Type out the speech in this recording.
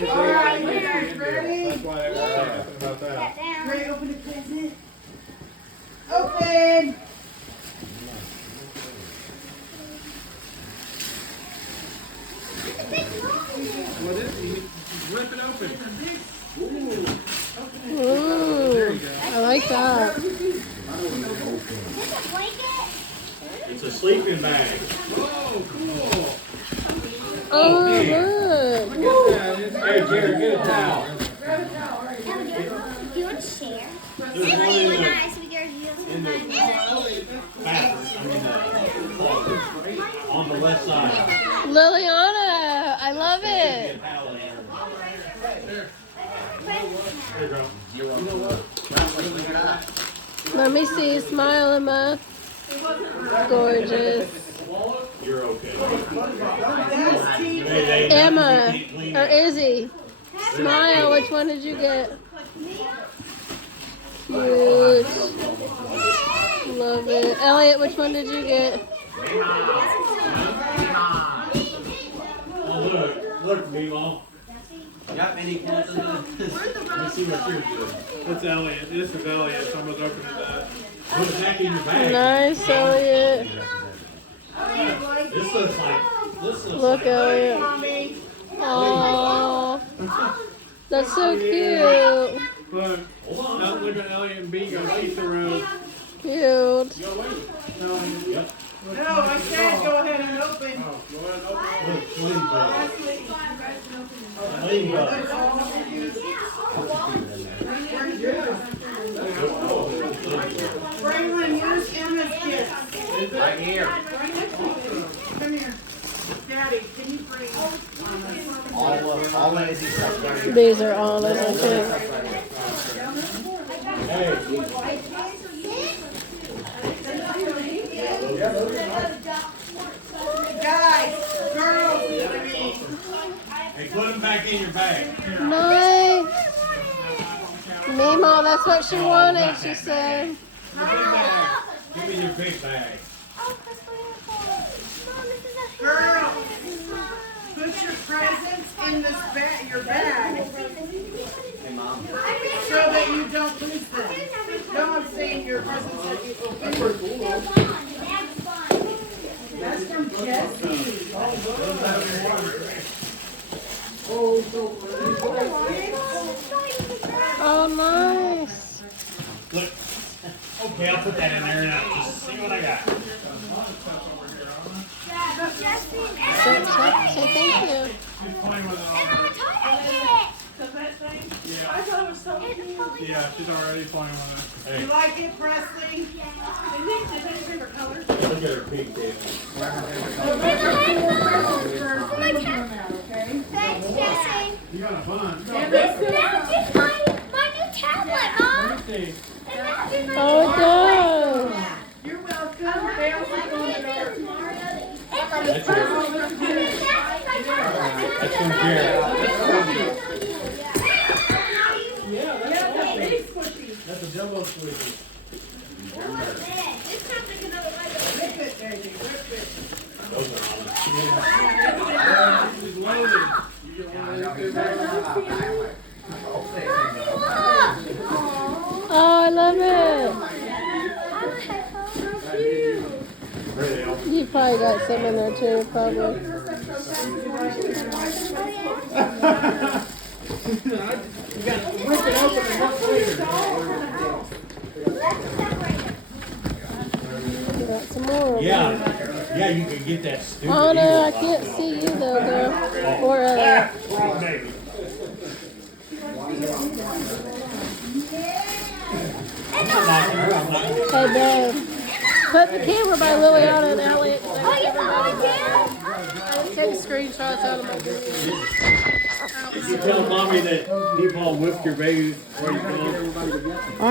right, ready? That's why they were laughing about that. Ready to open the present? Open! What is it? You rip it open. Ooh, There you go. I like that. It's a sleeping bag. Oh, cool. Oh, look. Look at that. Hey, Jared, get a towel. Do you want to share? There's one in the bathroom. On the left side. Liliana, I love it. Get a towel in there. There you go. Let me see. Smile, Emma. Gorgeous. You're okay. Emma or Izzy. Smile. Which one did you get? Cute. Love it. Elliot, which one did you get? Oh, look, memaw. Got many cats in this. Let me see what yours is. That's Elliot. This is Elliot, so I'm going to open that. Put it back in your bag. Nice, Elliot. This looks like. Look, Elliot. Aww. That's so cute. Look, now look at Elliot and B go eat the road. Cute. Yep. No, I said go ahead and open. Oh, go ahead and open it. Look, ladybug. Franklin, here's Emma's gift. Right here. Come here. Daddy, can you bring? All lazy stuff right here. These are all I think. Hey. Guys, girls, Hey, put them back in your bag. Nice. Memaw, that's what she wanted, she said. Give me your big bag. girls, put your presents in this your bag, Hey, Mom. so that you don't lose them. No, I'm saying your presents that you open. That's from Jesse. Oh, nice. Look. Okay, I'll put that in there and I'll just see what I got. Say thank you. She's playing with it all. Yeah, she's already playing with You Hey, like it, Presley? look at her pink tail. Thanks, Jesse. it. You got a bunch. This matches my new tablet, Mom. See, Oh, it does. You're welcome. They also go in the dark. That's from Jared. That's a jumbo squeaky. Rip it, baby. Rip it. Those are all. she's loaded. You get one of these Oh, I love it. You probably got some in there too, probably. You got to rip it open and look later. Got some more. Yeah, you can get that stupid. Oh no, I eagle can't box. see you though, girl. Or Wrong baby. hey, babe. Put the camera by Liliana and Elliot. Oh, you going down? Take screenshots out of my video. You tell mommy that Nepal whipped your baby before you go.